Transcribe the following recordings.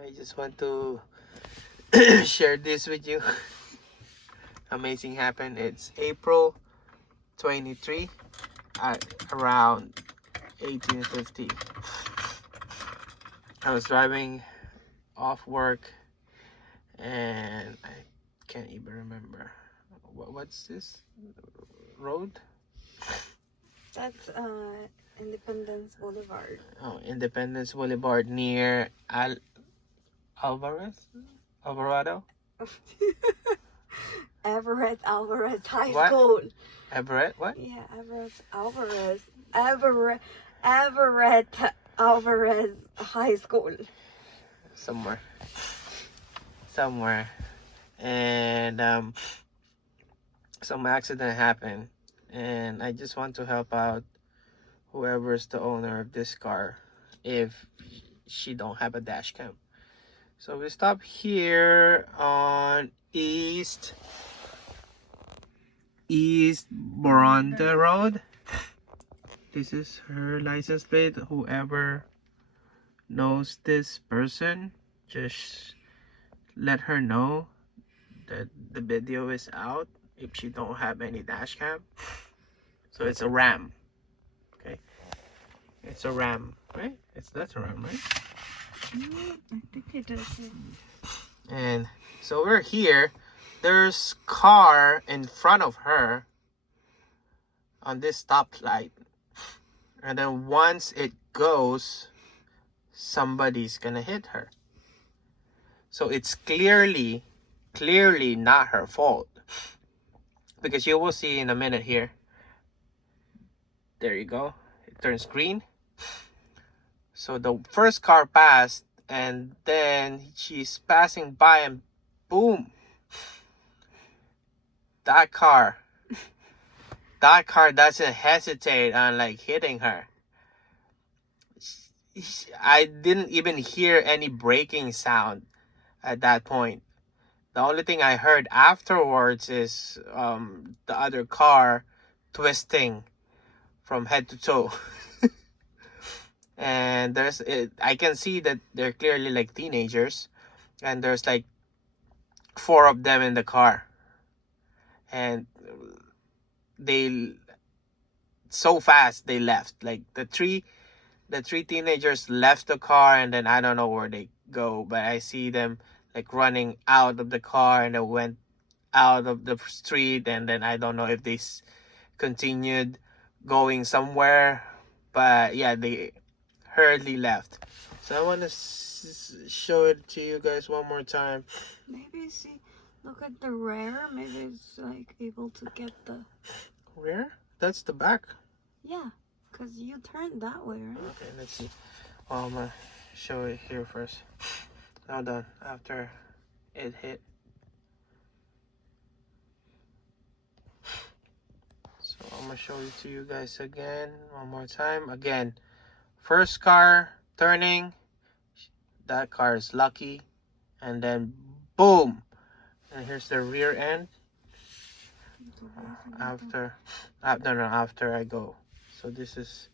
I just want to share this with you. Amazing happened. It's April 23 at around 1850. I was driving off work and I can't even remember. What's this road? That's Independence Boulevard. Oh, Independence Boulevard near Alvarado? Everett Alvarez High What? School. Everett? What? Yeah, Everett Alvarez High School. Somewhere. And some accident happened, and I just want to help out whoever's the owner of this car if she don't have a dash cam. So we stop here on East Boronda Road. This is her license plate. Whoever knows this person, just let her know that the video is out if she don't have any dash cam. So it's a Ram. Okay, it's a Ram, right? That's a Ram, right? I think it is. And so we're here. There's car in front of her on this stoplight, and then once it goes, somebody's gonna hit her. So it's clearly not her fault, because you will see in a minute here. There you go. It turns green. So the first car passed, and then she's passing by, and boom, that car doesn't hesitate on like hitting her. I didn't even hear any braking sound at that point. The only thing I heard afterwards is the other car twisting from head to toe. And I can see that they're clearly like teenagers, and there's like 4 of them in the car, and they so fast they left. Like the three teenagers left the car, and then I don't know where they go, but I see them like running out of the car, and they went out of the street, and then I don't know if they continued going somewhere, but yeah, they hurriedly left. So I want to show it to you guys one more time. Maybe see, look at the rear. Maybe it's like able to get the Rear? That's the back. Yeah, because you turned that way, right? Okay, let's see. Well, I'm gonna show it here first. Hold on, after it hit. So I'm gonna show it to you guys again one more time. Again, first car turning, that car is lucky, and then boom, and here's the rear end. After I go. So this is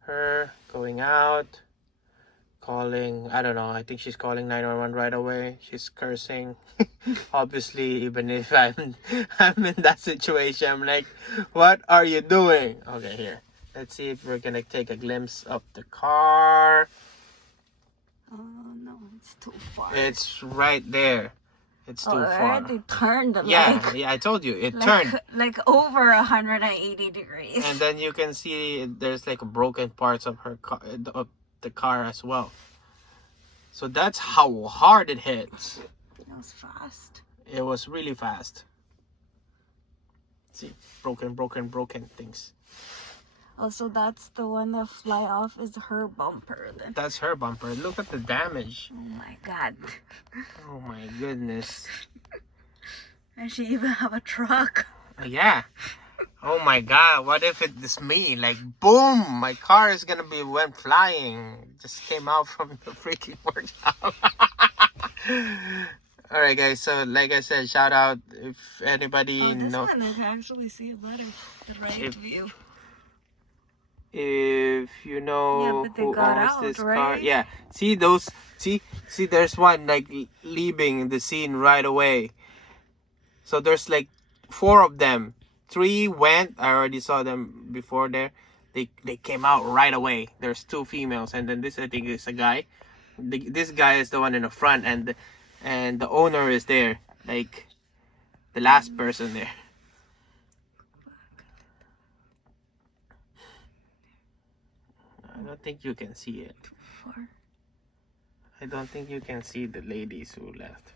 her going out, calling, I don't know, I think she's calling 911 right away. She's cursing. Obviously, even if I'm in that situation, I'm like, what are you doing? Okay, here. Let's see if we're gonna take a glimpse of the car. Oh no, it's too far. It's right there. It's too far. Already turned. Yeah, I told you, it turned. Like over 180 degrees. And then you can see there's like broken parts of her car, of the car as well. So that's how hard it hits. It was fast. It was really fast. See, broken things. Also, that's the one that fly off is her bumper then. That's her bumper. Look at the damage. Oh my god. Oh my goodness. And she even have a truck. Yeah. Oh my god, what if it's me? Like, boom, my car is gonna went flying. Just came out from the freaking workshop. Alright guys, so like I said, shout out if anybody this knows. one I can actually see a better the right view. if you know Yeah, but they who got owns out, this car. right? Yeah, see those, see there's one like leaving the scene right away. So there's like 4 of them. 3 went, I already saw them before there. They came out right away. There's 2 females, and then this, I think, is a guy. This guy is the one in the front, and the owner is there, like the last person there. I don't think you can see it. Too far. I don't think you can see the ladies who left.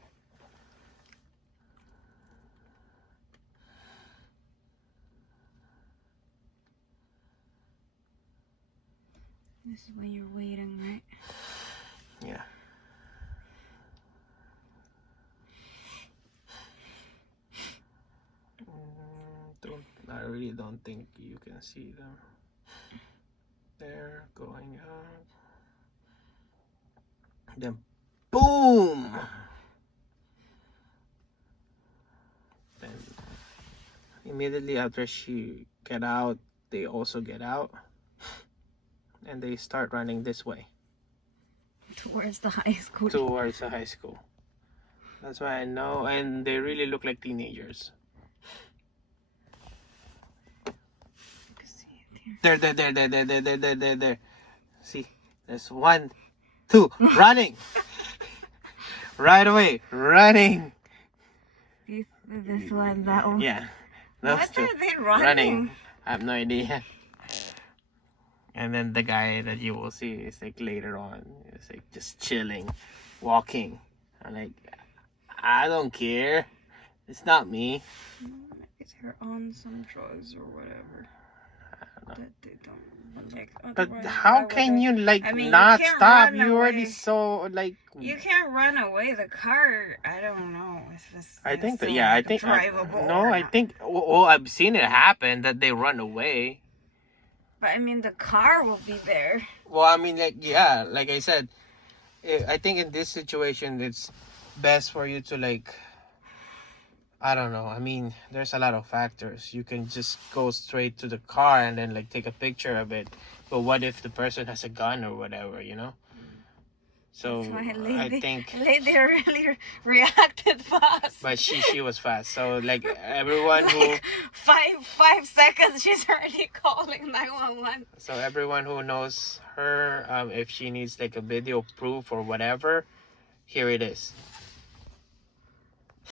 This is when you're waiting, right? Yeah. I really don't think you can see them. They're going out. Then boom! Then immediately after she get out, they also get out. And they start running this way. Towards the high school. Towards the high school. That's why I know, and they really look like teenagers. You can see it here. There. See, there's 1, 2, running. Right away, running. This one, that one. Yeah. Those What 2 are they running? I have no idea. And then the guy that you will see is like later on, it's like just chilling, walking. I'm like, I don't care. It's not me. Is her on some drugs or whatever? That they don't like. But otherwise, how why can would you like I mean, you not can't stop? run You already away. so like. You can't run away. The car, I don't know if this. I think that, still, yeah, I like, think drivable. no, or I not. think well, I've seen it happen that they run away. But I mean, the car will be there. Well, I mean, like, yeah, like I said, I think in this situation it's best for you to like, I don't know. I mean, there's a lot of factors. You can just go straight to the car and then like take a picture of it. But what if the person has a gun or whatever, you know? So That's why I think. lady really reacted fast. But she was fast. So like everyone who. Like 5 seconds, she's already calling 911. So everyone who knows her, if she needs like a video proof or whatever, here it is.